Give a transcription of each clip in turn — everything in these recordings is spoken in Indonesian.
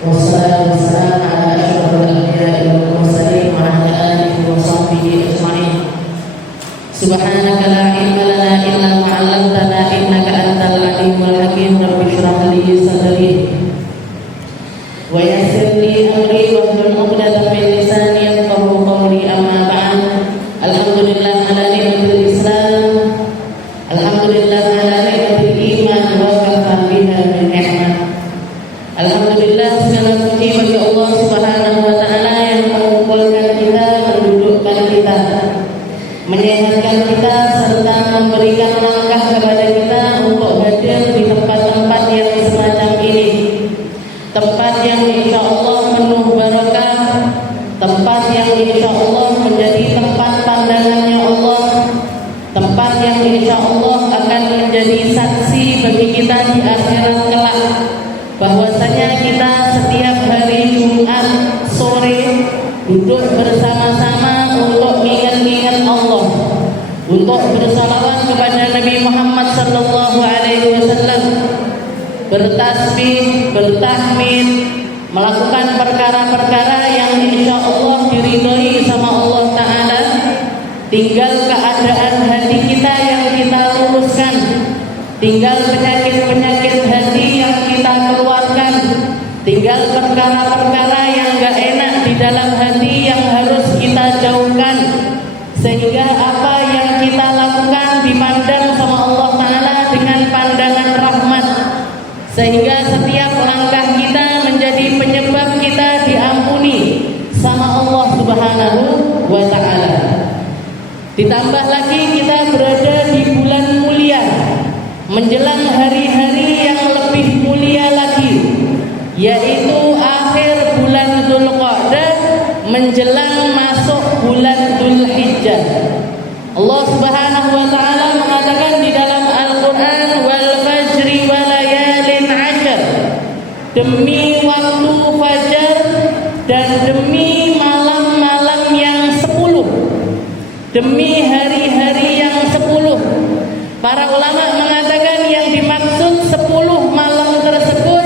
Wassalatu wassalamu ala asyrafil anbiya'i wal mursalin wa ala alihi wa sahbihi ajma'in. Subhanaka la ilma lana illa ma 'allamtana innaka antal alimul hakim. Rabbi shrah li sadri wa yassir li amri wahlul 'uqdatam min lisani yafqahu qawli. Amma ba'd. Alhamdulillah ala ni'matil Islam, alhamdulillah ala ni'matil iman wa kafa biha min ni'mah. Alhamdulillah segala puji bagi Allah Subhanahu wa taala yang mengumpulkan kita, mendudukkan kita, menyehatkan kita serta memberikan langkah kepada kita untuk hadir di tempat-tempat yang semacam ini. Tempat yang insya Allah penuh barakah, tempat yang insya Allah menjadi tempat pandangannya Allah, tempat yang insya Allah akan menjadi saksi bagi kita di akhirat kelak, bahwasanya kita setiap hari Jumat sore duduk bersama-sama untuk ingat-ingat Allah, untuk bersalawat kepada Nabi Muhammad sallallahu alaihi wasallam, bertasbih, bertahmid, melakukan perkara-perkara yang insya Allah diridhoi sama Allah Ta'ala. Tinggal keadaan hati kita yang kita luruskan, tinggal penyakit-penyakit hati yang kita keluarkan, tinggal perkara-perkara yang gak enak di dalam hati yang harus kita jauhkan, sehingga apa yang kita lakukan dipandang sama Allah Ta'ala dengan pandangan rahmat, sehingga setiap langkah kita menjadi penyebab kita diampuni sama Allah Subhanahu wa Ta'ala. Ditambah lagi kita berada di bulan mulia, menjelang hari-hari yang lebih mulia lagi, yaitu akhir bulan Dzulqa'dah menjelang masuk bulan Dzulhijjah. Allah Subhanahu wa taala mengatakan di dalam Al-Qur'an, wal fajri wa layalin 'ashr, demi waktu fajar dan demi malam-malam yang 10, demi hari-hari yang 10. Para ulama mengatakan yang dimaksud 10 malam tersebut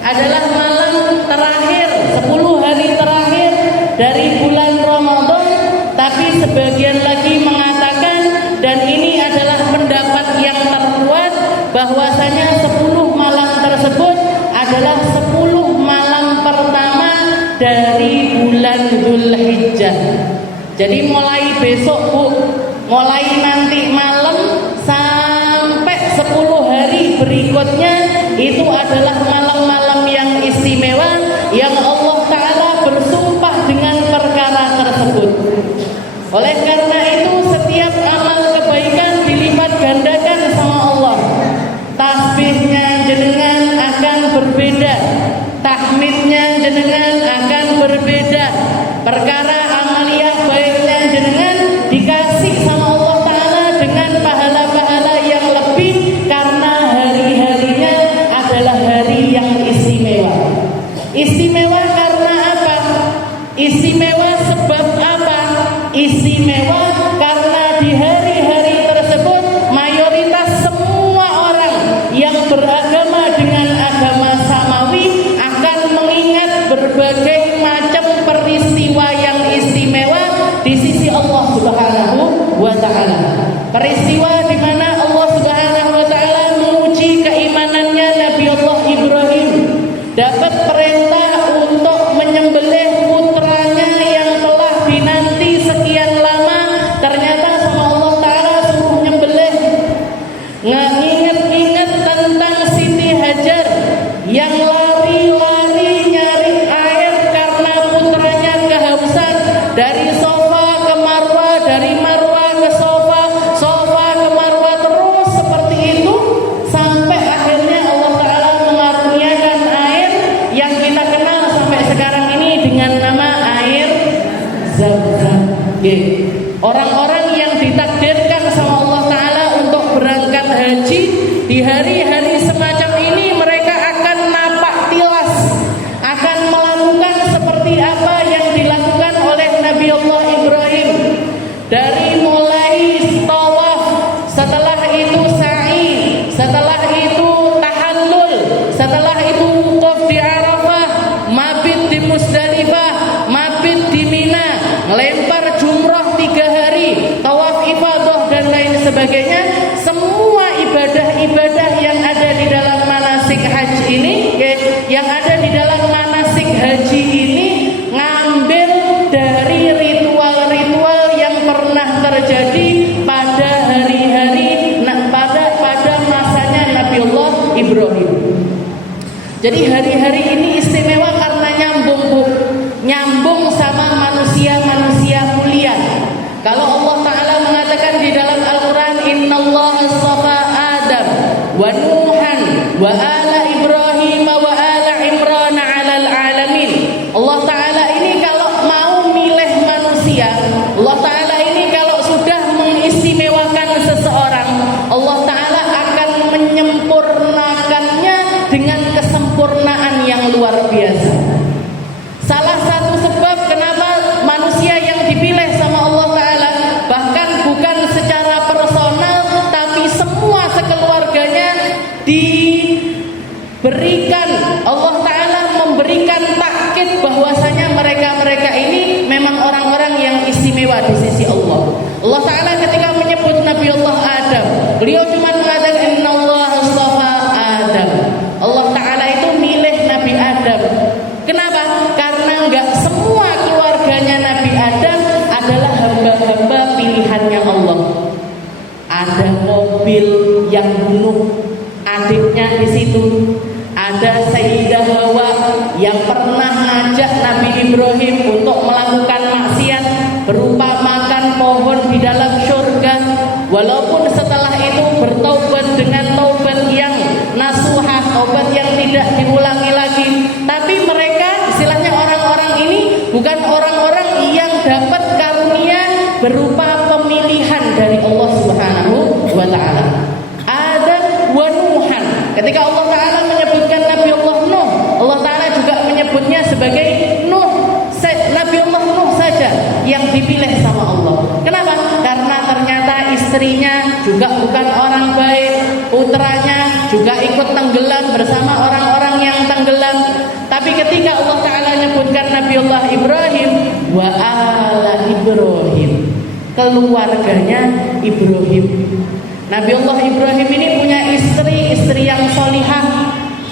adalah malam terakhir, 10 hari terakhir dari bulan Ramadan. Tapi sebagian lagi mengatakan, dan ini adalah pendapat yang terkuat, bahwasanya 10 malam tersebut adalah 10 malam pertama dari bulan Dzulhijjah. Jadi mulai besok Bu, mulai nanti malam sampai 10 hari berikutnya itu adalah malam-malam yang istimewa, yang Allah Ta'ala bersumpah dengan perkara tersebut. Oleh karena itu setiap amal kebaikan dilipat gandakan sama Allah. Tasbihnya jenengan akan berbeda, tahmidnya jenengan akan berbeda, perkara amaliyah baiknya jenengan dikasih sama Allah Ta'ala dengan pahala-pahala yang lebih, karena hari-harinya adalah hari yang istimewa. Istimewa karena apa? Istimewa sebab apa? Istimewa karena di hari-hari tersebut mayoritas semua orang yang beragama dengan agama samawi akan mengingat berbagai macam peristiwa yang istimewa di sisi Allah Subhanahu wa Ta'ala. Peristiwa di mana Allah Subhanahu wa Ta'ala menguji keimanannya Nabi Allah Ibrahim, dapat perintah untuk menyembelih putranya yang telah dinanti sekian lama. Ternyata sama Allah Ta'ala suruh nyembelih. Nginget-nginget tentang Siti Hajar yang lari-lari nyari air karena putranya kehausan, dari Sofa ke Marwah, dari Marwah ke Sofa, Sofa ke Marwah, terus seperti itu sampai akhirnya Allah Ta'ala mengaruniakan air yang kita kenal sampai sekarang ini dengan nama air Zam-Zam. Orang-orang yang ditakdirkan sama Allah Ta'ala untuk berangkat haji di hari-hari semacam ini, mereka akan napak tilas, akan melakukan seperti apa yang dilakukan oleh Nabi Allah Ibrahim. Dari mulai tawaf, setelah itu sa'i, setelah itu tahallul, setelah itu wukuf di Arafah, yang ada di dalam manasik haji ini ngambil dari ritual-ritual yang pernah terjadi pada hari-hari pada masanya Nabiullah Ibrahim. Jadi hari-hari ini istimewa karena nyambung sama manusia-manusia mulia. Kalau Allah Ta'ala mengatakan di dalam Al-Quran, Innallaha astafa Adam wa Nuhan wa ala Ibrahim wa ala Imran 'alal alamin. Allah Ta'ala ini kalau mau milih manusia, Allah Ta'ala ini kalau sudah mengistimewakan seseorang, Allah Ta'ala akan menyempurnakannya dengan kesempurnaan yang luar biasa. Salah satu sebab kenapa manusia yang dipilih sama Allah Ta'ala, bahkan bukan secara personal, tapi semua sekeluarganya diberikan, Allah Ta'ala memberikan takkid bahwasanya mereka ini memang orang-orang yang istimewa di sisi Allah. Allah Ta'ala ketika menyebut Nabi Allah Adam, beliau cuma mengatakan Innallaha astafa Adam. Allah Ta'ala itu milih Nabi Adam. Kenapa? Karena enggak semua keluarganya Nabi Adam adalah hamba-hamba pilihannya Allah. Ada mobil yang bunuh adiknya di situ. Ada Sayyidah Hawa yang pernah ngajak Nabi Ibrahim untuk melakukan maksiat berupa makan pohon di dalam surga. Walaupun setelah itu bertaubat dengan taubat yang nasuhah, taubat yang tidak diulangi lagi, tapi mereka istilahnya orang-orang ini bukan orang-orang yang dapat karunia berupa pemilihan dari Allah Subhanahu wa Ta'ala. Adam wa Nuhan, ketika Allah Ta'ala menyebutkan Nabi Allah Nuh, Allah Ta'ala juga menyebutnya sebagai Nuh, Nabi Allah Nuh saja yang dipilih sama Allah. Kenapa? Karena ternyata istrinya juga bukan orang baik, putranya juga ikut tenggelam bersama orang-orang yang tenggelam. Tapi ketika Allah Ta'ala menyebutkan Nabiullah Ibrahim, wa ala Ibrahim, keluarganya Ibrahim. Nabiullah Ibrahim ini punya istri yang solihah,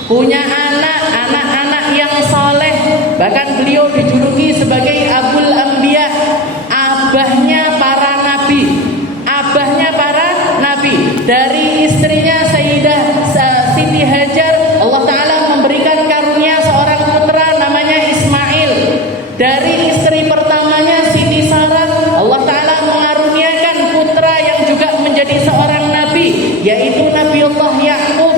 punya anak-anak yang soleh. Bahkan beliau dijuluki sebagai Abul Anbiya, abahnya para nabi. Dari istrinya Sayyidah Siti Hajar, Allah Ta'ala memberikan karunia seorang putra namanya Ismail. Dari istri pertamanya Siti Sarah, Allah Ta'ala mengaruniakan putra yang juga menjadi seorang nabi, yaitu Nabiullah Yakub.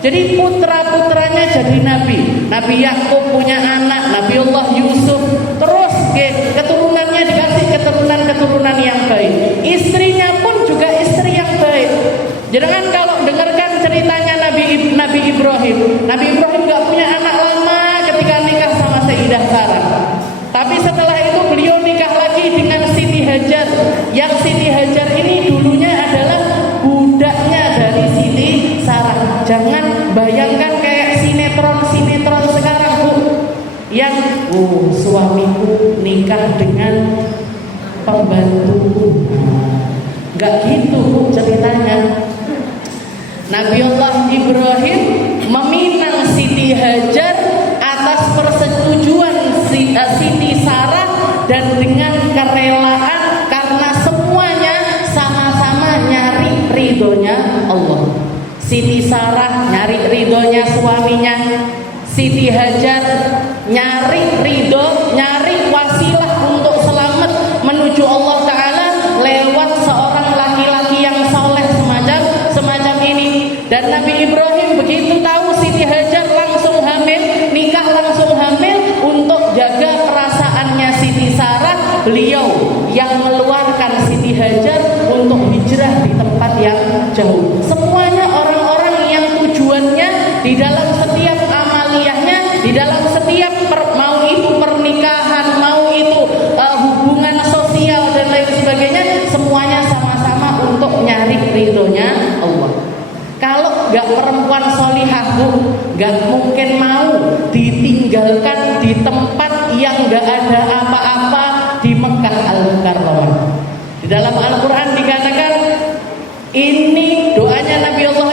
Jadi putra-putranya jadi nabi. Nabi Yakub punya anak Nabiullah Yusuf. Terus keturunannya dikasih keturunan yang baik. Istrinya pun juga istri yang baik. Jangan kalau dengarkan ceritanya Nabi Ibrahim. Nabi Ibrahim gak punya anak lama ketika nikah sama Sayyidah Sarah. Tapi setelah itu beliau nikah lagi dengan Siti Hajar. Yang Siti Hajar ini dulunya adalah budaknya dari Siti Sarah. Jangan bayangkan kayak sinetron sekarang, Bu. Yang suamiku nikah dengan pembantuku. Gak gitu, Bu, ceritanya. Nabiullah Ibrahim meminang Siti Hajar atas persetujuan Siti Sarah dan dengan kerelaan, karena semuanya sama-sama nyari ridhonya Allah. Siti Sarah nyari ridhonya suaminya, Siti Hajar nyari wasilah untuk selamat menuju Allah Ta'ala lewat seorang laki-laki yang soleh semacam ini. Dan Nabi Ibrahim begitu tahu Siti Hajar langsung hamil, nikah langsung hamil. Untuk jaga perasaannya Siti Sarah, beliau yang mengeluarkan Siti Hajar untuk hijrah di tempat yang jauh. Semuanya orang-orang yang tujuannya di dalam setiap amaliyahnya, di dalam setiap mau itu pernikahan, mau itu hubungan sosial dan lain sebagainya, semuanya sama-sama untuk nyari ridhonya Allah. Kalau gak perempuan solihah, Bu, gak mungkin mau ditinggalkan di tempat yang gak ada apa-apa di Mekah Al-Mukarramah. Di dalam Al-Quran dikatakan, ini doanya Nabi Allah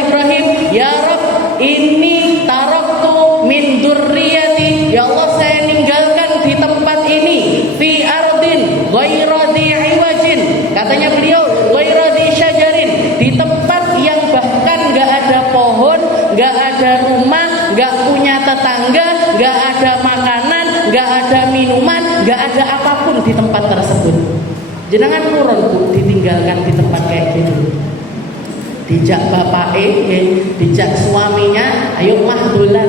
Ibrahim, ya Rabb, ini taruh nggak punya tetangga, nggak ada makanan, nggak ada minuman, nggak ada apapun di tempat tersebut. Jenengan turun Bu, ditinggalkan di tempat kayak gitu. Dijak bapake, dijak suaminya, ayo mah dolan,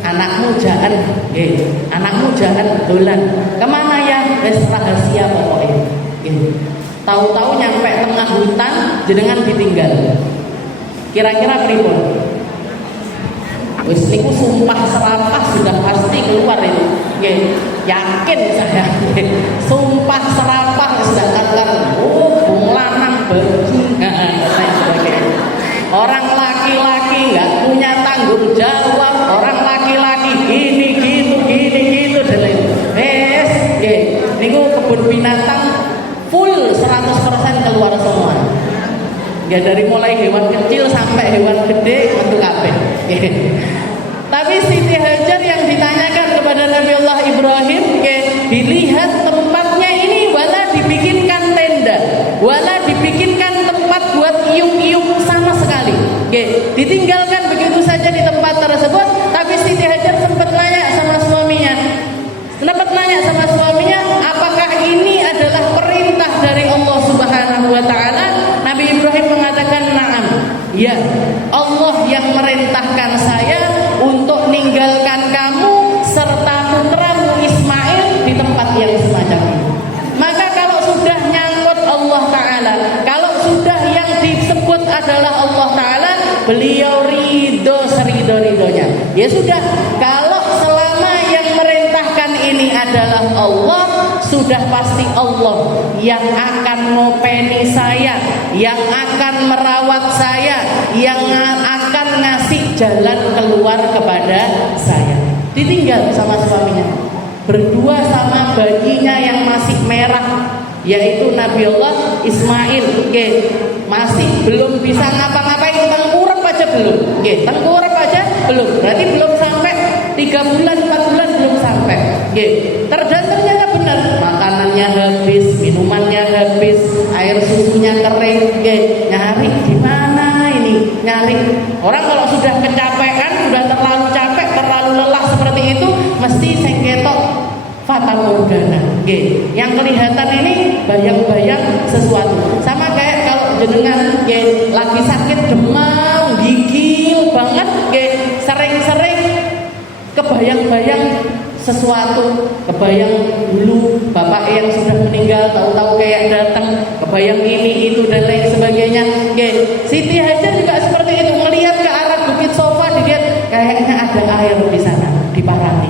anakmu jangan, anakmu jangan dolan. Kemana ya? Wes rahasia pokoknya. Tahu-tahu nyampe tengah hutan, jenengan ditinggal. Kira-kira pripun? Wes niku sumpah serapah sudah pasti keluar itu. Yakin saya. Sumpah serapah sudah katakan, bung lanang bajingan dan sebagainya. Orang laki-laki nggak punya tanggung jawab, orang laki-laki gini gitu dan lain. Niku kebun binatang full 100% keluar semua. Ya dari mulai hewan kecil sampai hewan gede metu kabeh. Tapi Siti Hajar yang ditanyakan kepada Nabi Allah Ibrahim, dilihat tempatnya ini wala dibikinkan tenda, wala dibikinkan tempat buat iung-iung sama sekali. Ditinggalkan begitu saja di tempat tersebut. Tapi Siti Hajar sempat nanya sama suaminya, apakah ini adalah perintah dari Allah Subhanahu wa taala? Nabi Ibrahim mengatakan, "Na'am." Ya, Allah yang merintahkan saya untuk meninggalkan kamu serta putramu Ismail di tempat yang semacam ini. Maka kalau sudah nyangkut Allah taala, kalau sudah yang disebut adalah Allah taala, beliau ridho serido-ridonya. Ya sudah, kalau selama yang merintahkan ini adalah Allah, sudah pasti Allah yang akan ngopeni saya, yang akan merawat saya, yang akan ngasih jalan keluar kepada saya. Ditinggal sama suaminya, berdua sama bayinya yang masih merah, yaitu Nabi Allah Ismail. Masih belum bisa ngapa-ngapain, tengkurap aja belum. Tengkurap aja belum. Berarti belum sampai 3 bulan, 4 bulan belum sampai. Dan ternyata benar, makanannya habis, minumannya habis, air susunya kering. Nyari di mana ini? Nyari. Orang kalau sudah kecapean, sudah terlalu capek, terlalu lelah seperti itu, mesti sengketok fata morgana. Yang kelihatan ini bayang-bayang sesuatu. Sama kayak kalau jenengan lagi sakit demam, gigil banget, sering-sering kebayang-bayang sesuatu, kebayang dulu bapak yang sudah meninggal, tahu-tahu kayak datang, kebayang ini itu dan lain sebagainya. Siti Hajar juga seperti itu, melihat ke arah Bukit Sofa, dilihat kayaknya ada air di sana, di Parani.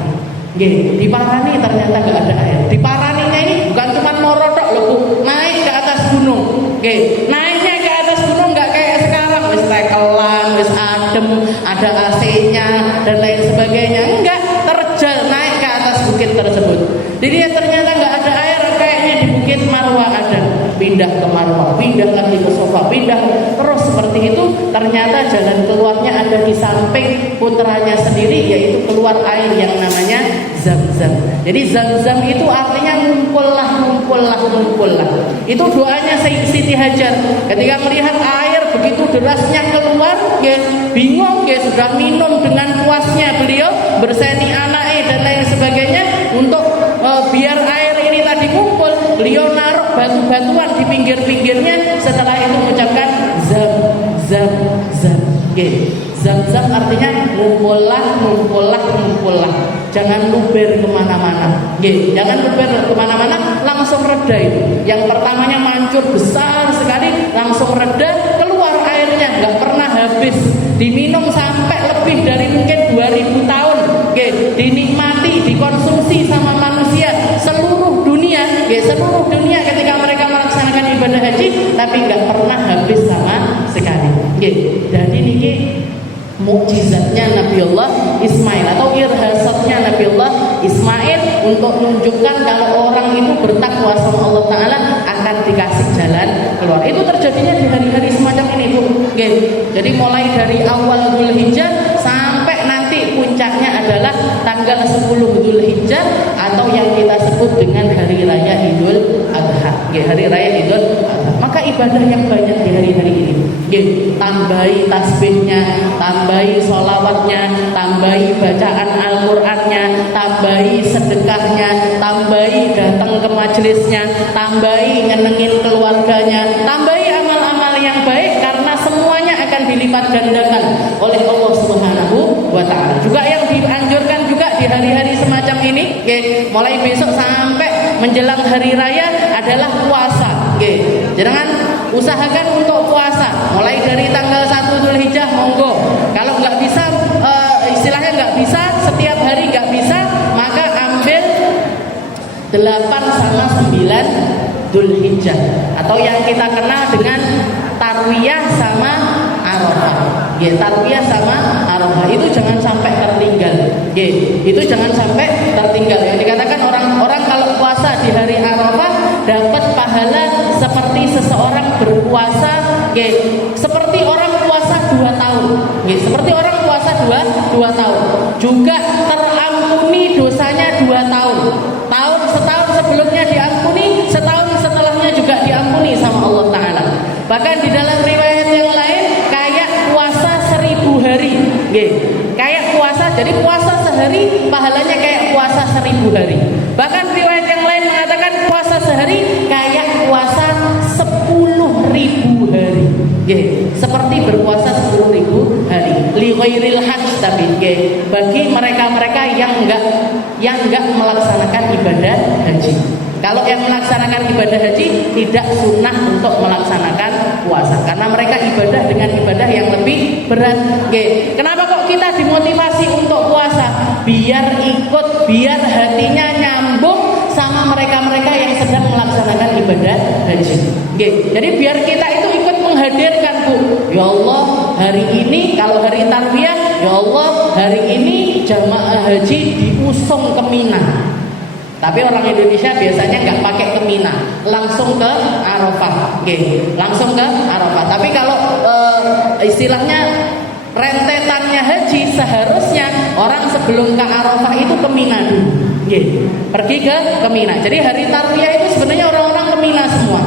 Di Parani ternyata nggak ada air. Di Paraninya ini bukan cuma morotok loh Bu, naik ke atas gunung. Naiknya ke atas gunung nggak kayak sekarang, wis tekelan, wis adem, ada AC-nya dan lain sebagainya. Enggak, terjal naik ke atas bukit tersebut. Jadi ternyata nggak ada air, kayaknya di Bukit Marwah ada. Pindah ke Marwah, pindah lagi ke Sofa, pindah terus seperti itu. Ternyata jalan keluarnya ada di samping putranya sendiri, yaitu keluar air yang namanya Zam-Zam. Jadi Zam-Zam itu artinya ngumpullah. Itu doanya Siti Hajar ketika melihat air begitu derasnya keluar, bingung, sudah minum dengan puasnya beliau, berseni anaknya dan lain sebagainya untuk biar air ini tadi ngumpul. Beliau naruh batu-batuan di pinggir-pinggirnya, setelah itu mengucapkan Zam. Zam-Zam artinya ngumpullah. Jangan luber kemana-mana. Jangan luber kemana-mana, langsung reda itu. Yang pertamanya mancur besar sekali, langsung reda, keluar airnya, nggak pernah habis. Diminum sampai lebih dari mungkin 2000 tahun. Dinikmati, dikonsumsi sama manusia seluruh dunia ketika mereka melaksanakan ibadah haji, tapi nggak pernah habis sama sekali. Jadi niki mukjizatnya Nabiullah Ismail atau irhasatnya Nabiullah Ismail untuk menunjukkan kalau orang itu bertakwa sama Allah Ta'ala akan dikasih jalan keluar. Itu terjadinya di hari-hari semacam ini Bu. Jadi mulai dari awal Dzulhijjah sampai nanti puncaknya adalah tanggal 10 Dzulhijjah atau yang kita sebut dengan Hari Raya Idul Adha. hari raya Idul Adha. Maka ibadah yang banyak di hari-hari ini, tambahi tasbihnya, tambahi sholawatnya, tambahi bacaan Al-Qur'annya, tambahi sedekahnya, tambahi datang ke majelisnya, tambahi nyenengin keluarganya, tambahi amal-amal yang baik, karena semuanya akan dilipat gandakan oleh Allah Subhanahu wa Ta'ala. Juga yang dianjurkan juga di hari-hari semacam ini, mulai besok sampai menjelang hari raya adalah puasa. Jangan usahakan untuk puasa mulai dari tanggal 1 Dzulhijjah, monggo. Kalau nggak bisa, istilahnya nggak bisa setiap hari, nggak bisa, maka ambil 8 sama 9 Dzulhijjah, atau yang kita kenal dengan Tarwiyah sama Arafah. Tarwiyah sama Arafah itu jangan sampai tertinggal. Itu jangan sampai tertinggal. Yang dikatakan orang-orang kalau puasa di hari Arafah dapat pahala seperti seseorang berpuasa, seperti orang puasa 2 tahun. Seperti orang puasa 2 tahun. Juga terampuni dosanya 2 tahun. Setahun sebelumnya diampuni, setahun setelahnya juga diampuni sama Allah Ta'ala. Bahkan di dalam riwayat yang lain kayak puasa 1000 hari. Kayak puasa, jadi puasa sehari pahalanya kayak puasa 1000 hari. Bahkan riwayat yang lain mengatakan puasa sehari kayak puasa 10.000 hari. Seperti berpuasa 10.000 hari. Li ghairil hajj, tapi bagi mereka-mereka yang enggak melaksanakan ibadah haji. Kalau yang melaksanakan ibadah haji tidak sunnah untuk melaksanakan puasa, karena mereka ibadah dengan ibadah yang lebih berat. Kenapa kok kita dimotivasi untuk puasa? Biar hatinya nyambung sama mereka-mereka yang sedang melaksanakan ibadah haji. Jadi biar kita itu ikut menghadirkan, Bu. Ya Allah, hari ini kalau hari Tarwiyah, ya Allah, hari ini jamaah haji diusung ke Mina. Tapi orang Indonesia biasanya nggak pakai ke Mina, langsung ke Arafah, langsung ke Arafah. Tapi kalau istilahnya rentetannya haji, seharusnya orang sebelum ke Arafah itu ke Mina dulu, pergi ke Mina. Jadi hari Tarwiyah itu sebenarnya orang-orang ke Mina semua.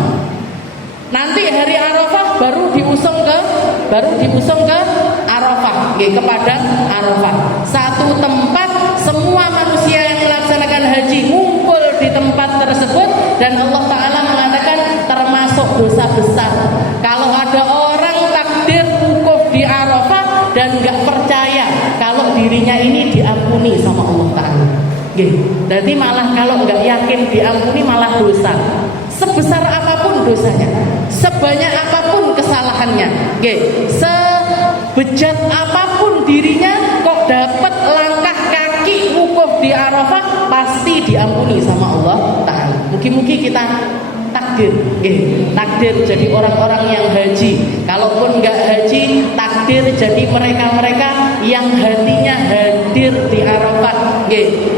Nanti hari Arafah baru diusung ke Arafah, ke padang Arafah. Satu tempat, semua manusia yang melaksanakan haji ngumpul di tempat tersebut, dan Allah Ta'ala mengatakan termasuk dosa besar kalau ada orang takdir wukuf di Arafah dan nggak percaya kalau dirinya ini diampuni sama Allah Ta'ala. Berarti malah kalau nggak yakin diampuni malah dosa. Sebesar apapun dosanya, sebanyak apapun kesalahannya, sebejat apapun dirinya, kok dapat langkah kaki wukuf di Arafah, pasti diampuni sama Allah Ta'ala. Mugi-mugi kita takdir jadi orang-orang yang haji. Kalaupun nggak haji, takdir jadi mereka-mereka yang hatinya hadir di Arafah.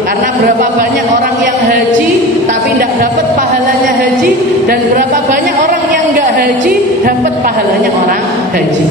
Karena berapa banyak orang yang haji tapi tidak dapat pahalanya haji, dan berapa banyak orang yang nggak haji dapat pahalanya orang haji.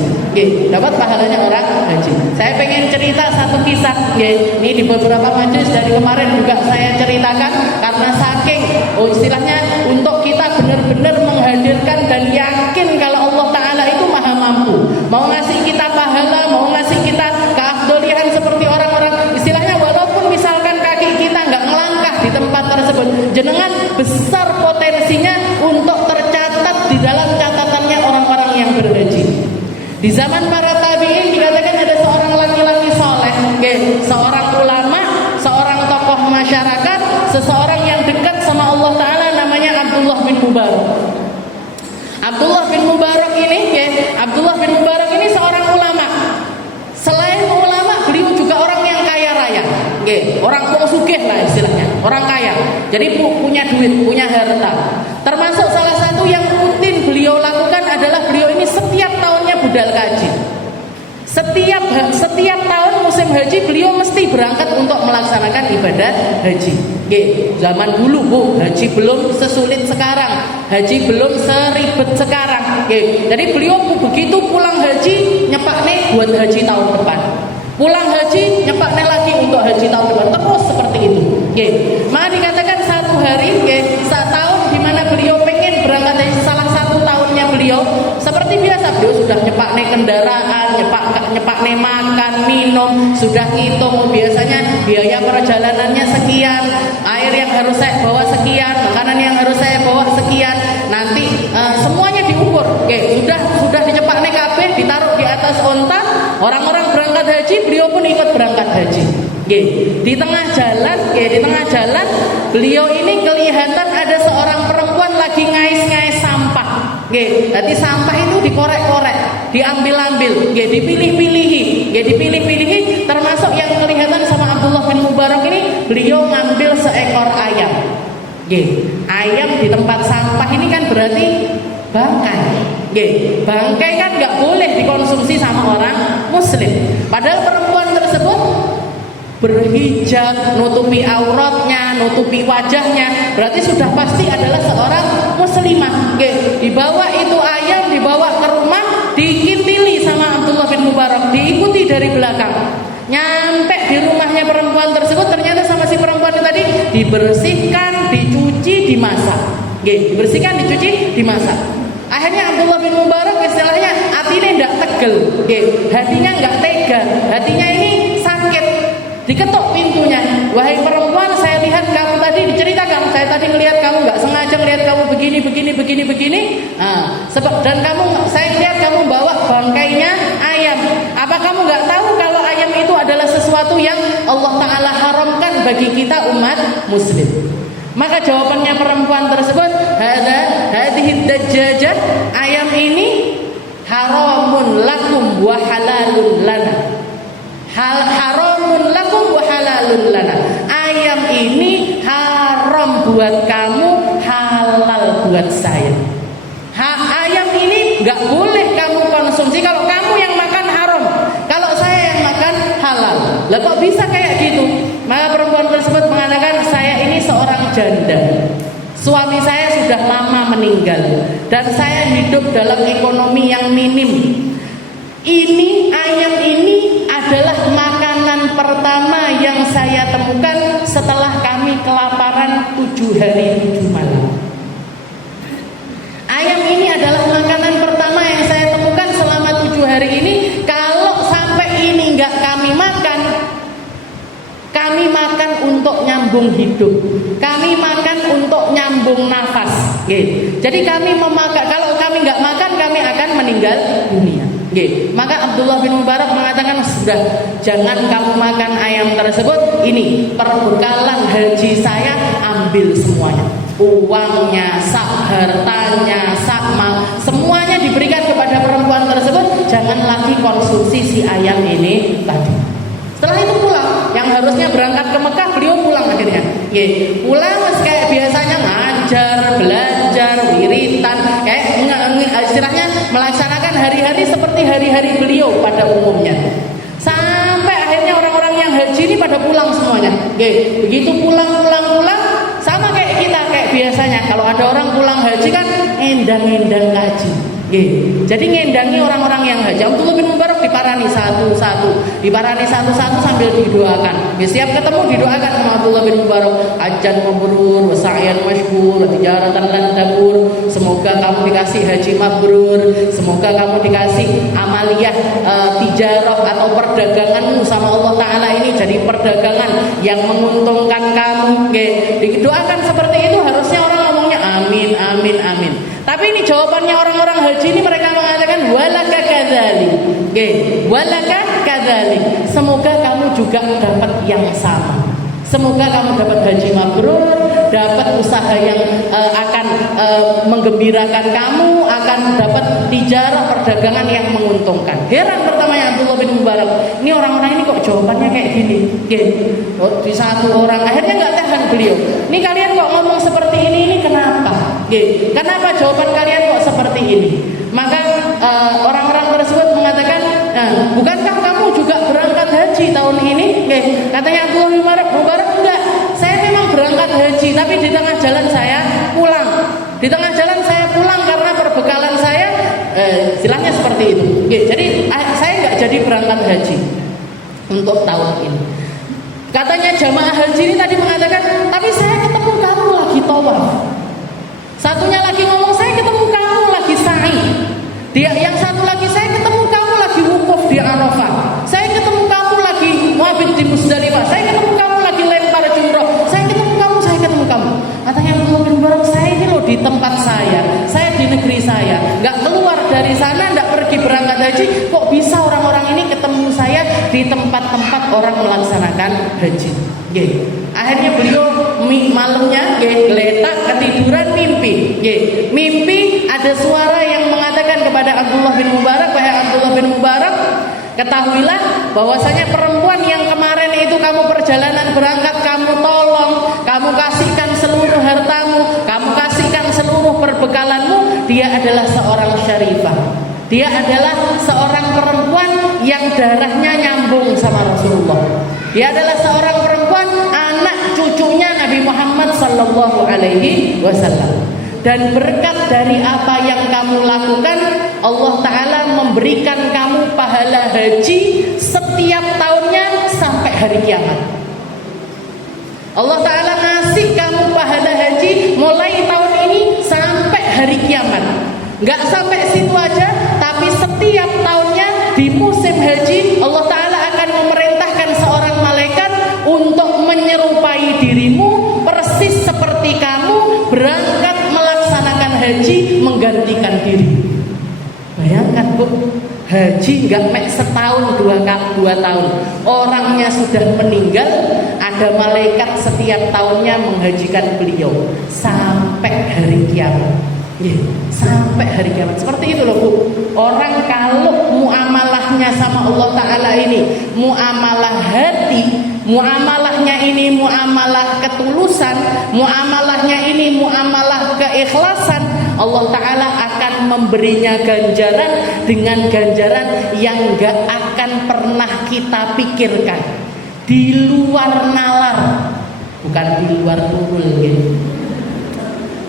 Dapat pahalanya orang haji. Saya pengen cerita satu kisah. Ini di beberapa majelis dari kemarin juga saya ceritakan, karena saking istilahnya untuk kita benar-benar menghadirkan dan yakin kalau Allah Ta'ala itu maha mampu, mau ngasih kita pahala, mau ngasih kita keafdolian seperti orang-orang, istilahnya walaupun misalkan kaki kita nggak ngelangkah di tempat tersebut, jenengan besar potensinya untuk tercatat di dalam catatannya orang-orang yang berhaji. Di zaman para tabi'in dikatakan ada seorang laki-laki soleh, seorang ulama, seorang tokoh masyarakat, seseorang yang dekat sama Allah Ta'ala, namanya Abdullah bin Mubarak. Abdullah bin Mubarak ini seorang ulama. Selain ulama, beliau juga orang yang kaya raya, orang sugih lah istilahnya, orang kaya. Jadi punya duit, punya harta. Termasuk salah satu yang rutin beliau lakukan adalah beliau ini setiap tahunnya budal haji. Setiap tahun musim haji beliau mesti berangkat untuk melaksanakan ibadah haji. Zaman dulu, Bu, haji belum sesulit sekarang, haji belum seribet sekarang. Jadi beliau begitu pulang haji nyepakne buat haji tahun depan. Pulang haji nyepakne lagi untuk haji tahun depan, terus seperti itu. Maka dikatakan satu hari, saat tahun di mana beliau pengen berangkat kendaraan, nyepak makan, minum, sudah ngitung biasanya biaya perjalanannya sekian, air yang harus saya bawa sekian, makanan yang harus saya bawa sekian, nanti semuanya diukur. Oke, sudah dicepak kabeh, ditaruh di atas onta, orang-orang berangkat haji, beliau pun ikut berangkat haji. Oke, di tengah jalan beliau ini kelihatan ada seorang perempuan lagi ngais-ngais sampah. Oke, jadi sampah itu dikorek-korek, diambil-ambil, dipilih-pilihi, termasuk yang kelihatan sama Abdullah bin Mubarak ini, beliau ngambil seekor ayam. Ayam di tempat sampah ini kan berarti bangkai. Bangkai kan nggak boleh dikonsumsi sama orang Muslim. Padahal perempuan tersebut berhijab, nutupi auratnya, nutupi wajahnya, berarti sudah pasti adalah seorang muslimah. Dibawa itu ayam, dibawa ke rumah, dikintili sama Abdullah bin Mubarak, diikuti dari belakang. Nyampe di rumahnya perempuan tersebut, ternyata sama si perempuan itu tadi dibersihkan, dicuci, dimasak. Dibersihkan, dicuci, dimasak. Akhirnya Abdullah bin Mubarak istilahnya hatinya tidak tegel, hatinya nggak tega, hatinya ini sakit. Diketok pintunya, wahai perempuan, saya lihat kamu tadi, diceritakan, saya tadi melihat kamu nggak sengaja melihat kamu begini. Dan saya lihat kamu bawa bangkainya ayam. Apa kamu nggak tahu kalau ayam itu adalah sesuatu yang Allah Taala haramkan bagi kita umat Muslim? Maka jawabannya perempuan tersebut, hadhihi dajjajah, ayam ini haramun lakum wa halalun lana. Haramun lakum wa halalun lana. Ayam ini haram buat kamu, halal buat saya. Ayam ini nggak boleh kamu konsumsi kalau kamu yang makan haram, kalau saya yang makan halal. Lah kok bisa kayak gitu? Maka perempuan tersebut mengatakan, saya ini seorang janda. Suami saya sudah lama meninggal dan saya hidup dalam ekonomi yang minim. Ini ayam ini adalah makanan pertama yang saya temukan setelah kami kelaparan 7 hari 7 malam. Ayam ini adalah makanan pertama yang saya temukan selama 7 hari ini. Kalau sampai ini nggak kami makan untuk nyambung hidup, kami makan untuk nyambung nafas. Jadi kami memakan, kalau kami nggak makan kami akan meninggal dunia. Maka Abdullah bin Mubarak mengatakan, sudah, jangan kamu makan ayam tersebut, ini perbekalan haji saya, ambil semuanya, uangnya, sak hartanya, semuanya diberikan kepada perempuan tersebut, jangan lagi konsumsi si ayam ini tadi. Setelah itu pulang, yang harusnya berangkat ke Mekah, beliau pulang akhirnya. Pulang kayak biasanya ngajar, belajar, wiritan, kayak istilahnya melaksanakan hari-hari seperti hari-hari beliau pada umumnya. Sampai akhirnya orang-orang yang haji ini pada pulang semuanya. Begitu pulang, sama kayak kita, kayak biasanya. Kalau ada orang pulang haji kan endang-endang haji. Jadi ngendangi orang-orang yang haji. Abdullah bin Mubarak diparani satu-satu sambil didoakan. Setiap ketemu didoakan sama Abdullah bin Mubarak, hajjan mabrur, wasa'yan mashkur, tijaratan lan tabur. Semoga kamu dikasih haji mabrur, semoga kamu dikasih amaliyah tijarah atau perdaganganmu sama Allah Taala ini jadi perdagangan yang menguntungkan kamu. Didoakan seperti itu, harusnya orang ngomongnya amin, amin, amin. Tapi ini jawabannya orang-orang haji ini, mereka mengatakan walaka kadzalik. Walaka kadzalik. Semoga kamu juga dapat yang sama. Semoga kamu dapat haji mabrur, dapat usaha yang akan menggembirakan kamu, akan dapat tijarah perdagangan yang menguntungkan. Heran pertamanya Abdullah bin Mubarak, ini orang-orang ini kok jawabannya kayak gini. Di satu orang akhirnya nggak tahan beliau. Ini kalian kok ngomong seperti ini kenapa? Kenapa jawaban kalian kok seperti ini? Maka orang-orang tersebut mengatakan, bukankah kamu juga berangkat haji tahun ini? Katanya Abdullah bin Mubarak, enggak, saya memang berangkat haji, tapi di tengah jalan saya pulang. Di tengah jalan saya pulang karena perbekalan saya, istilahnya seperti itu. Jadi saya nggak jadi berangkat haji untuk tahun ini. Katanya jamaah haji ini tadi mengatakan, tapi saya ketemu kamu lagi tawaf. Satunya lagi ngomong, saya ketemu kamu lagi sa'i. Yang satu lagi, saya ketemu kamu orang melaksanakan haji. Akhirnya beliau malamnya geletak ketiduran mimpi. Mimpi ada suara yang mengatakan kepada Abdullah bin Mubarak, wahai Abdullah bin Mubarak, ketahuilah bahwasanya perempuan yang kemarin itu kamu perjalanan berangkat, kamu tolong, kamu kasihkan seluruh hartamu, kamu kasihkan seluruh perbekalanmu, dia adalah seorang syarifah. Dia adalah seorang perempuan yang darahnya nyambung sama Rasulullah. Dia adalah seorang perempuan anak cucunya Nabi Muhammad sallallahu alaihi wasallam. Dan berkat dari apa yang kamu lakukan, Allah Ta'ala memberikan kamu pahala haji setiap tahunnya sampai hari kiamat. Allah Ta'ala ngasih kamu pahala haji mulai tahun ini sampai hari kiamat. Gak sampai situ aja, tapi setiap tahunnya di musim haji Allah Ta'ala akan memerintahkan seorang malaikat untuk menyerupai dirimu persis seperti kamu berangkat melaksanakan haji menggantikan diri. Bayangkan Bu, haji gak mek setahun dua tahun, orangnya sudah meninggal, ada malaikat setiap tahunnya menghajikan beliau sampai hari kiamat. Sampai hari kiamat. Seperti itu loh Bu. Orang kalau muamalahnya sama Allah Ta'ala ini muamalah hati, muamalahnya ini muamalah ketulusan, muamalahnya ini muamalah keikhlasan, Allah Ta'ala akan memberinya ganjaran dengan ganjaran yang gak akan pernah kita pikirkan, di luar nalar, bukan di luar turul gitu.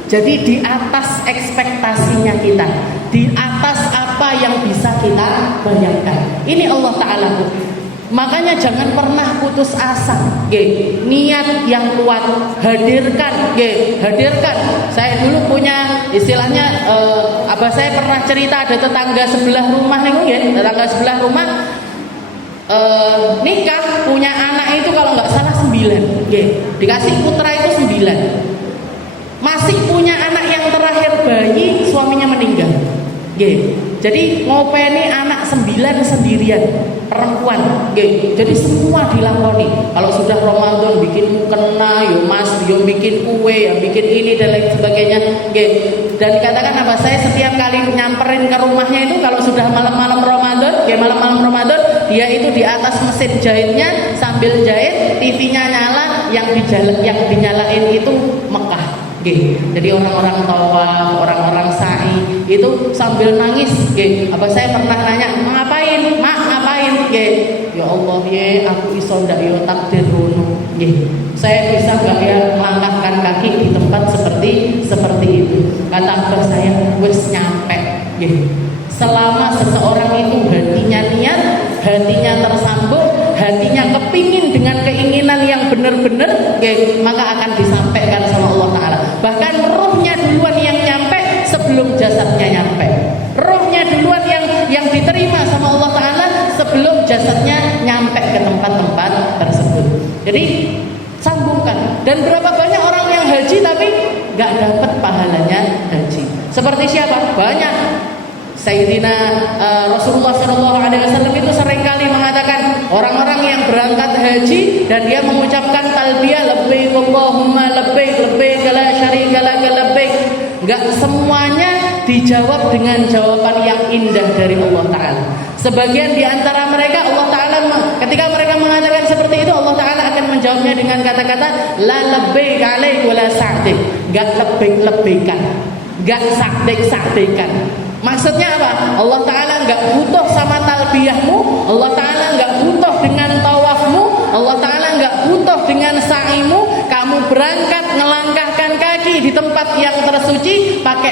Jadi di atas ekspektasinya kita, di atas apa yang bisa kita bayangkan. Ini Allah Ta'ala Bu. Makanya jangan pernah putus asa. Niat yang kuat, hadirkan. Hadirkan. Saya dulu punya istilahnya, abah saya pernah cerita ada tetangga sebelah rumah nih, tetangga sebelah rumah nikah, punya anak itu kalau nggak salah 9. Dikasih putra itu 9. Masih punya anak yang terakhir bayi, suaminya meninggal. Jadi ngopeni anak 9 sendirian, perempuan. Jadi semua dilakoni. Kalau sudah Ramadan bikin mukena, yo Mas, yo bikin kue, yo bikin ini dan lain sebagainya. Dan dikatakan apa, saya setiap kali nyamperin ke rumahnya itu kalau sudah malam-malam Ramadan, malam-malam Ramadan, dia itu di atas mesin jahitnya sambil jahit, TV-nya nyala, yang dinyalain itu Mekah. Jadi orang-orang tawaf, orang-orang sa'i itu sambil nangis. Apa saya pernah nanya, ngapain? Mak, ngapain? Ya Allah, aku iso ndak yo takdir rono. Saya bisa nggak ya melangkahkan kaki di tempat seperti itu? Kata abah saya, wis nyampe. Selama seseorang itu hatinya niat, hatinya tersambung, hatinya kepingin dengan keinginan yang benar-benar, maka akan disampaikan sama Allah Ta'ala. Bahkan rohnya duluan yang nyampe sebelum jasadnya nyampe. Rohnya duluan yang diterima sama Allah Ta'ala sebelum jasadnya nyampe ke tempat-tempat tersebut. Jadi sambungkan. Dan berapa banyak orang yang haji tapi gak dapat pahalanya haji. Seperti siapa? Banyak. Sayyidina Rasulullah SAW itu seringkali mengatakan orang-orang yang berangkat haji dan dia mengucapkan talbiyah labbaik Allahumma labbaik labbaik la syarika lak labbaik, enggak semuanya dijawab dengan jawaban yang indah dari Allah Ta'ala. Sebagian di antara mereka Allah Ta'ala ketika mereka mengatakan seperti itu, Allah Ta'ala akan menjawabnya dengan kata-kata la labbaik alaik wa la sa'dik, enggak labbaik-labbaikan, enggak sa'dik-sa'dikan. Maksudnya apa? Allah Ta'ala enggak butuh sama talbiyahmu, Allah Ta'ala enggak butuh dengan tawafmu, Allah Ta'ala enggak butuh dengan sa'imu. Kamu berangkat ngelangkahkan kaki di tempat yang tersuci pakai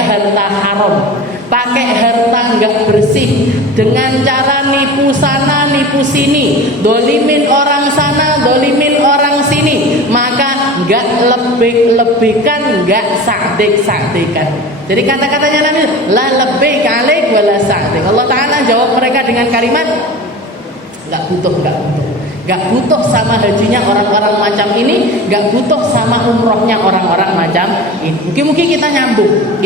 harta haram, pakai harta enggak bersih, dengan cara nipu sana nipu sini, dolimin orang sana dolimin orang sini, maka enggak lebih-lebihkan, enggak sa'dik-sa'dikan. Jadi kata-katanya nanti la labbaik alaik wa la sa'dik. Allah Ta'ala jawab mereka dengan kalimat enggak butuh sama hajinya orang-orang macam ini, enggak butuh sama umrohnya orang-orang macam ini. Mungkin kita nyambung.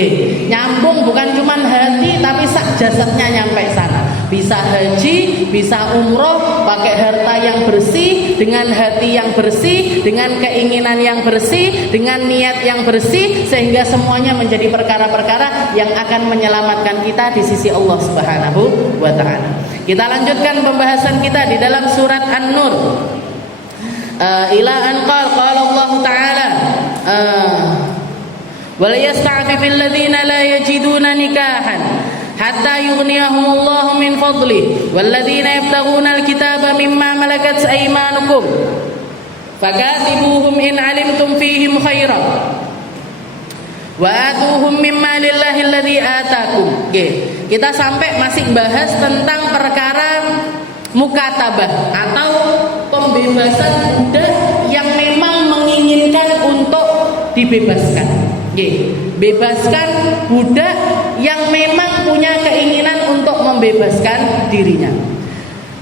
Nyambung bukan cuma hati tapi sak jasadnya nyampe sana. bisa haji, bisa umroh, pakai harta yang bersih, dengan hati yang bersih, dengan keinginan yang bersih, dengan niat yang bersih, sehingga semuanya menjadi perkara-perkara yang akan menyelamatkan kita di sisi Allah Subhanahu wa Ta'ala. Kita lanjutkan pembahasan kita di dalam surat An-Nur. Ila an qala Allah Ta'ala wal yasta'fifil ladzina la yajiduna nikahan hatta yughniyahumullahu min fadli walladzina yabtaghuna alkitaba mimma malakat aymanukum fakatibuhum in alimtum fihim khairan wa atuhum mimma lillahi alladzi atakum. Kita sampai masih bahas tentang perkara mukatabah atau pembebasan budak yang memang menginginkan untuk dibebaskan. Bebaskan budak yang memang punya keinginan untuk membebaskan dirinya.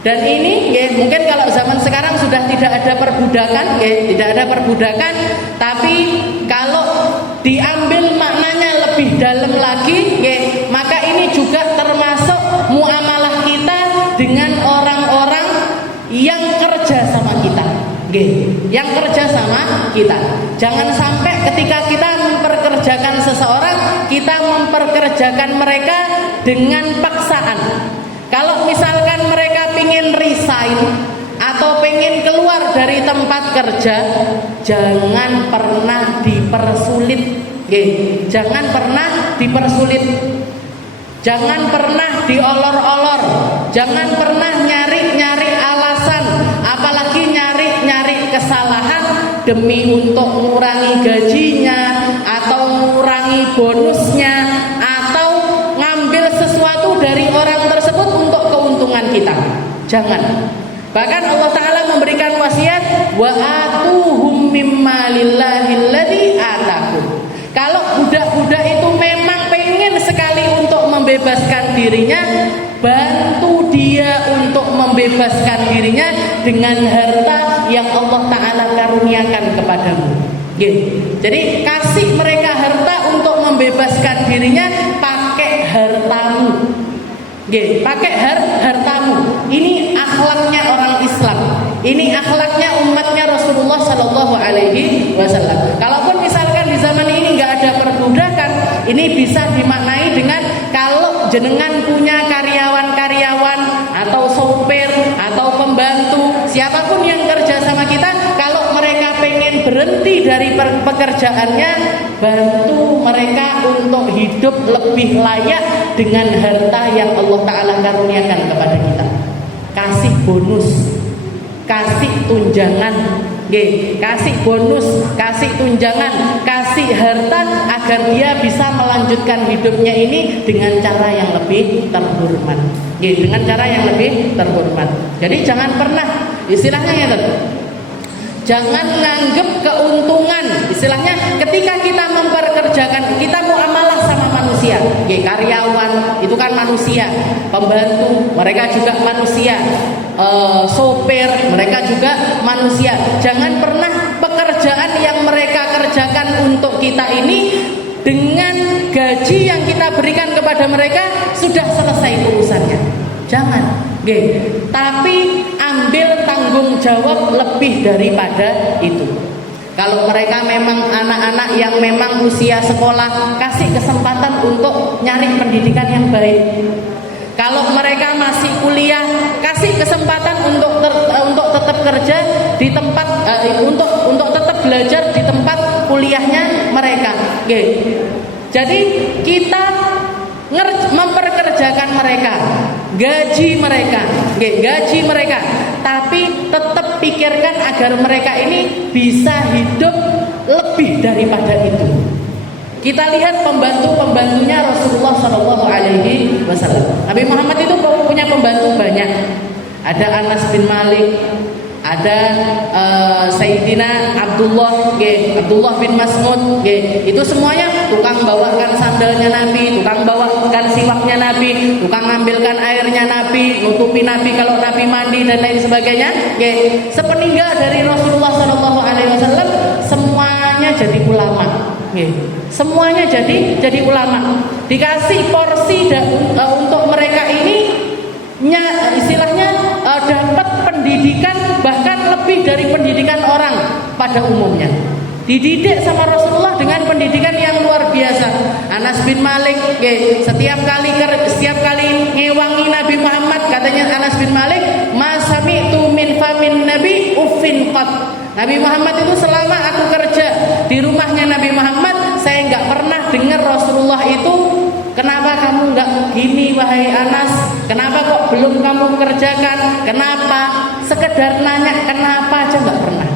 Dan ini mungkin kalau zaman sekarang sudah tidak ada perbudakan, tidak ada perbudakan, tapi kalau diambil maknanya lebih dalam lagi, maka ini juga termasuk muamalah kita dengan orang-orang yang kerja sama kita. Yang kerja sama kita. Jangan sampai ketika kita memperkerjakan seseorang, kita memperkerjakan mereka dengan paksaan. Kalau misalkan mereka pengen resign atau pengen keluar dari tempat kerja, jangan pernah dipersulit. Jangan pernah dipersulit. Jangan pernah diolor-olor. Jangan pernah nyari-nyari alasan, apalagi nyari-nyari kesalahan demi untuk mengurangi gajinya atau mengurangi bonusnya atau ngambil sesuatu dari orang tersebut untuk keuntungan kita. Jangan. Bahkan Allah Ta'ala memberikan wasiat wa atuhum mimma lillahi alladzi atakum. Kalau budak-budak itu memang pengen sekali untuk membebaskan dirinya, bantu dia untuk membebaskan dirinya dengan harta yang Allah Ta'ala karuniakan kepadamu. Jadi kasih mereka harta untuk membebaskan dirinya, pakai hartamu. Pakai hartamu. Ini akhlaknya orang Islam. Ini akhlaknya umatnya Rasulullah Sallallahu Alaihi Wasallam. Kalaupun misalkan di zaman ini nggak ada perbudakan, ini bisa dimaknai dengan kalau jenengan punya karyawan-karyawan atau sopir atau pembantu, siapapun yang kerja sama kita, kalau mereka pengen berhenti dari pekerjaannya, bantu mereka untuk hidup lebih layak dengan harta yang Allah Ta'ala karuniakan kepada kita. Kasih bonus, kasih tunjangan, kasih bonus, kasih tunjangan, kasih harta agar dia bisa melanjutkan hidupnya ini dengan cara yang lebih terhormat. Dengan cara yang lebih terhormat. Jadi jangan pernah, istilahnya ya, jangan nganggep keuntungan. Istilahnya ketika kita memperkerjakan, kita muamalah sama manusia. Karyawan itu kan manusia, pembantu mereka juga manusia, sopir mereka juga manusia. Jangan pernah pekerjaan yang mereka kerjakan untuk kita ini dengan gaji yang kita berikan kepada mereka sudah selesai urusannya. Jangan. Tapi ambil tanggung jawab lebih daripada itu. Kalau mereka memang anak-anak yang memang usia sekolah, kasih kesempatan untuk nyari pendidikan yang baik. Kalau mereka masih kuliah, kasih kesempatan untuk tetap kerja di tempat, untuk tetap belajar di tempat kuliahnya mereka. Jadi kita memperkerjakan mereka, gaji mereka, tapi tetap pikirkan agar mereka ini bisa hidup lebih daripada itu. Kita lihat pembantunya Rasulullah Shallallahu Alaihi Wasallam. Nabi Muhammad itu punya pembantu banyak. Ada Anas bin Malik, ada Sayyidina Abdullah bin Mas'ud, itu semuanya tukang bawakan sandalnya Nabi, tukang bawakan siwaknya Nabi, tukang ngambilkan airnya Nabi, nutupi Nabi kalau Nabi mandi dan lain sebagainya. Sepeninggal dari Rasulullah Shallallahu Alaihi Wasallam, semuanya jadi ulama. Semuanya jadi ulama. Dikasih porsi untuk mereka ini istilahnya dapat pendidikan bahkan lebih dari pendidikan orang pada umumnya. Dididik sama Rasulullah dengan pendidikan yang luar biasa. Anas bin Malik, setiap kali ngewangi Nabi Muhammad, katanya Anas bin Malik, "Masami'tu min famin Nabi uffin qat." Nabi Muhammad itu selama aku kerja di rumahnya Nabi Muhammad, saya nggak pernah dengar Rasulullah itu, "Kenapa kamu nggak gini wahai Anas? Kenapa kok belum kamu kerjakan? Kenapa?" Sekedar nanya kenapa aja nggak pernah.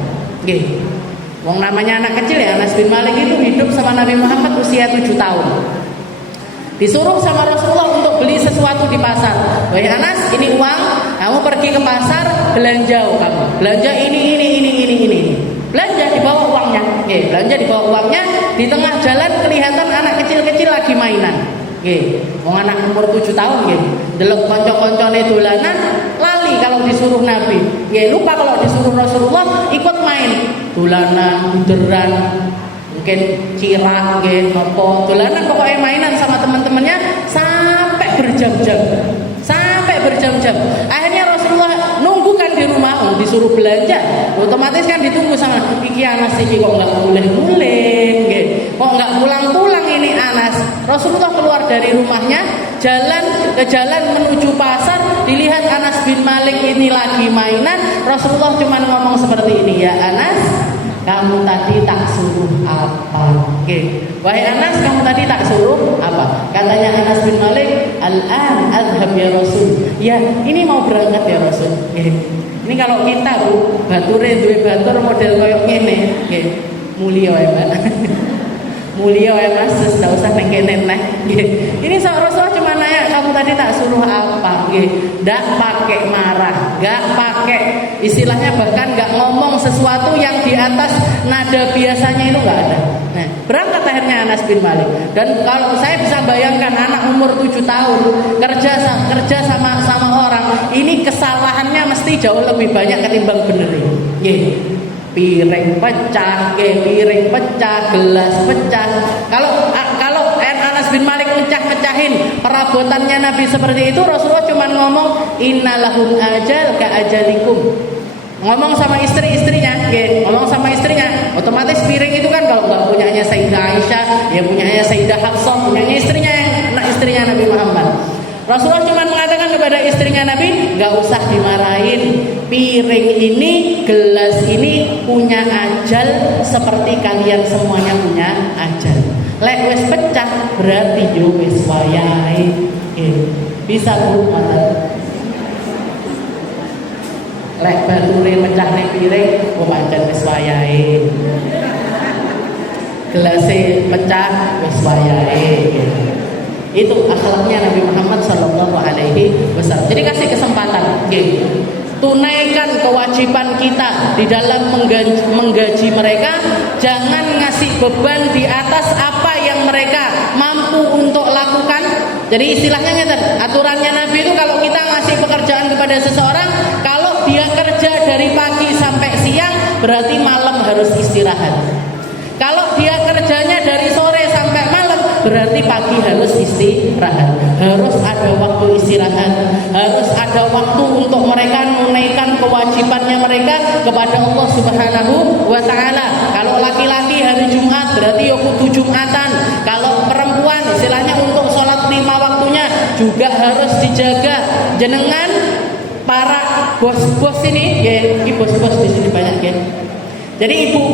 Wong namanya anak kecil ya, Anas bin Malik itu hidup sama Nabi Muhammad usia 7 tahun. Disuruh sama Rasulullah untuk beli sesuatu di pasar. "Wahai Anas, ini uang, kamu pergi ke pasar, belanja kamu. Belanja ini. Belanja dibawa uangnya. Belanja dibawa uangnya, di tengah jalan kelihatan anak kecil-kecil lagi mainan. Wong anak umur 7 tahun delok kanca-kancane dolanan, lali kalau disuruh Nabi. Lupa kalau disuruh Rasulullah ikut main. Dolanan, buderan, mungkin cirah nopo, dolanan pokoknya mainan sama teman-temannya sampai berjam-jam. Akhirnya Rasulullah nunggu kan di rumah, disuruh belanja, otomatis kan ditunggu sama iki Anas iki kok nggak mulih-mulih, kok nggak pulang-pulang ini Anas. Rasulullah keluar dari rumahnya, jalan menuju pasar, dilihat Anas bin Malik ini lagi mainan. Rasulullah cuma ngomong seperti ini, "Ya Anas, kamu tadi tak suruh apa?" Wahai Anas, kamu tadi tak suruh apa? Katanya Anas bin Malik, "Al-an adhab ya Rasul." Ya, ini mau berangkat ya Rasul. Ini kalau kita bature duwe batur model koyok ngene, mulia ya Mbak. Mulia ya Mas, enggak usah neng kene neh. Ini Rasulullah cuma nanya, "Kamu tadi tak suruh apa?" Enggak pakai marah, enggak pakai istilahnya, bahkan enggak ngomong sesuatu yang di atas nada biasanya, itu enggak ada. Nah, berangkat akhirnya Anas bin Malik. Dan kalau saya bisa bayangkan anak umur 7 tahun kerja sama orang, ini kesalahannya mesti jauh lebih banyak ketimbang benerin. Piring pecah, gelas pecah. Kalau Anas bin Malik mecah-mecahin perabotannya Nabi seperti itu, Rasulullah cuma ngomong, "Innalahum ajal ka ajalikum." Ngomong sama istrinya, otomatis piring itu kan kalau nggak punyanya Sayyidah Aisyah, ya punyanya Sayyidah Hafsah, punyanya istrinya Nabi Muhammad. Rasulullah cuma mengatakan kepada istrinya Nabi, "Gak usah dimarahin. Piring ini, gelas ini punya ajal seperti kalian semuanya punya ajal. Lek wis pecah berarti yo wis wayahe." Bisa Bu, lek bature mecah ning piring, kok pancen wis wayahe. Gelasnya pecah wis wayahe. Itu akhlaknya Nabi Muhammad Sallallahu Alaihi Wasallam. Jadi kasih kesempatan, tunaikan kewajiban kita di dalam menggaji mereka. Jangan ngasih beban di atas apa yang mereka mampu untuk lakukan. Jadi istilahnya aturannya Nabi itu, kalau kita ngasih pekerjaan kepada seseorang, kalau dia kerja dari pagi sampai siang, berarti malam harus istirahat. Kalau dia kerjanya dari sore sampai malam, berarti pagi harus istirahat. Harus ada waktu istirahat, harus ada waktu untuk mereka menunaikan kewajibannya mereka kepada Allah Subhanahu wa Ta'ala. Kalau laki-laki hari Jumat berarti ya kudu Jumatan. Kalau perempuan istilahnya untuk sholat 5 waktunya juga harus dijaga. Jenengan para bos-bos ini, bos-bos di sini banyak Jadi ibu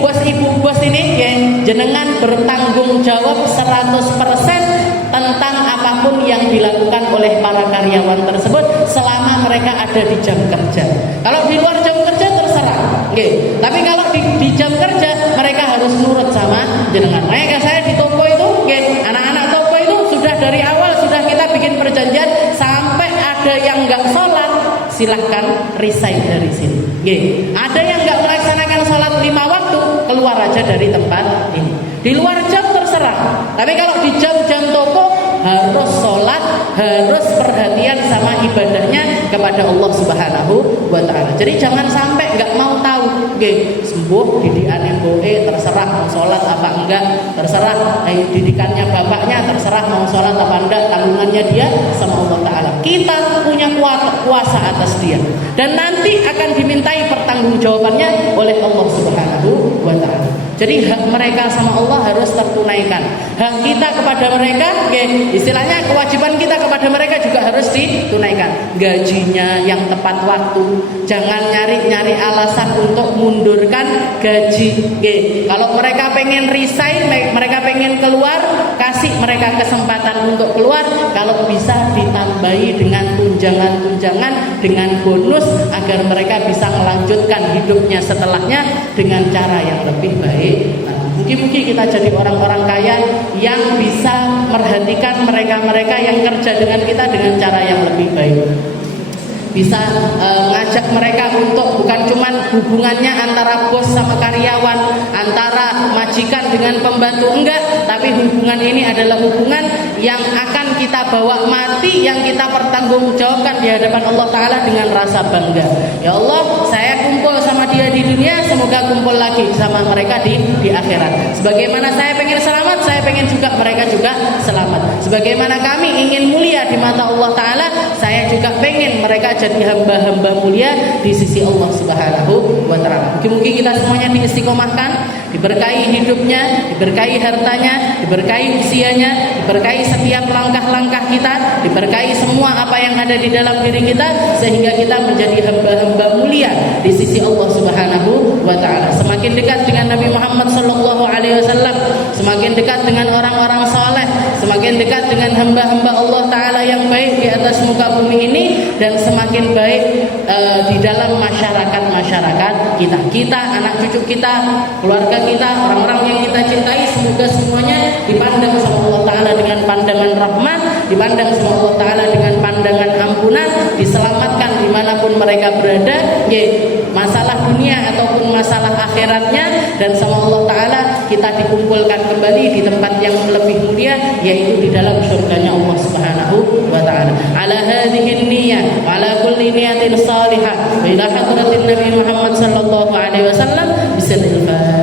bos ini jenengan bertanggung jawab 100% tentang apapun yang dilakukan oleh para karyawan tersebut selama mereka ada di jam kerja. Kalau di luar jam kerja terserah, tapi kalau di jam kerja mereka harus nurut sama jenengan. Makanya saya di toko itu, anak-anak toko itu sudah dari awal sudah kita bikin perjanjian, sampai ada yang nggak sholat silahkan resign dari sini. Ada yang nggak melaksanakan sholat 5 waktu, keluar aja dari tempat ini. Di luar jam terserah, tapi kalau di jam-jam toko harus sholat, harus perhatian sama ibadahnya kepada Allah Subhanahu wa Ta'ala. Jadi jangan sampai nggak mau tahu, sembuh didikan MBOE terserah mau sholat apa enggak, terserah didikannya bapaknya terserah mau sholat apa enggak, tanggungannya dia sama Allah Ta'ala. kita punya kuasa atas dia, dan nanti akan dimintai pertanggungjawabannya oleh Allah Subhanahu wa taala. Jadi hak mereka sama Allah harus tertunaikan. Hak kita kepada mereka, istilahnya kewajiban kita kepada mereka juga harus ditunaikan. Gajinya yang tepat waktu, jangan nyari-nyari alasan untuk mundurkan gaji. Kalau mereka pengen resign, mereka pengen keluar, kasih mereka kesempatan untuk keluar. Kalau bisa ditambahi dengan tunjangan-tunjangan, dengan bonus, agar mereka bisa melanjutkan hidupnya setelahnya dengan cara yang lebih baik. Mungkin kita jadi orang-orang kaya yang bisa merhatikan mereka-mereka yang kerja dengan kita dengan cara yang lebih baik. Bisa ngajak mereka untuk bukan cuman hubungannya antara bos sama karyawan, antara majikan dengan pembantu, enggak, tapi hubungan ini adalah hubungan yang akan kita bawa mati, yang kita pertanggungjawabkan di hadapan Allah Ta'ala dengan rasa bangga. Ya Allah, saya kumpul sama dia di dunia, semoga kumpul lagi sama mereka di akhirat. Sebagaimana saya pengen selamat, saya pengen juga mereka juga selamat. Sebagaimana kami ingin mulia di mata Allah Ta'ala, saya juga pengen mereka jadi hamba-hamba mulia di sisi Allah Subhanahu wa taala. Mungkin kita semuanya diistiqomahkan, diberkahi hidupnya, diberkahi hartanya, diberkahi usianya, diberkahi setiap langkah-langkah kita, diberkahi semua apa yang ada di dalam diri kita, sehingga kita menjadi hamba-hamba mulia di sisi Allah Subhanahu wa taala. Semakin dekat dengan Nabi Muhammad sallallahu alaihi wasallam, semakin dekat dengan orang-orang saleh, semakin dekat dengan hamba-hamba Allah Ta'ala yang baik di atas muka bumi ini, dan semakin baik di dalam masyarakat kita, anak cucu kita, keluarga kita, orang-orang yang kita cintai. Semoga semuanya dipandang sama Allah Ta'ala dengan pandangan rahmat, dipandang sama Allah Ta'ala dengan pandangan ampunan, diselamatkan dimanapun mereka berada, masalah dunia ataupun masalah akhiratnya, dan sama Allah Ta'ala kita dikumpulkan kembali di tempat yang lebih mulia, yaitu di dalam surganya Allah Subhanahu wa taala. Ala hadhihi niyyah wa ala kulli niyatin salihah wa ila hadratin Nabi Muhammad sallallahu alaihi wasallam bismillah.